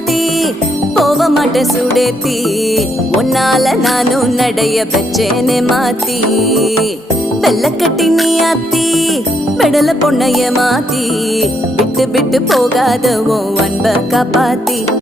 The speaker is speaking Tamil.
ஆத்தி போக மாட்டேன் சுடேத்தி உன்னால நானும் நடைய வச்சேனே மாத்தி வெள்ளக்கட்டி நீ ஆத்தி பெடல பொண்ணைய மாத்தி விட்டு விட்டு போகாத உன் அன்ப காப்பாத்தி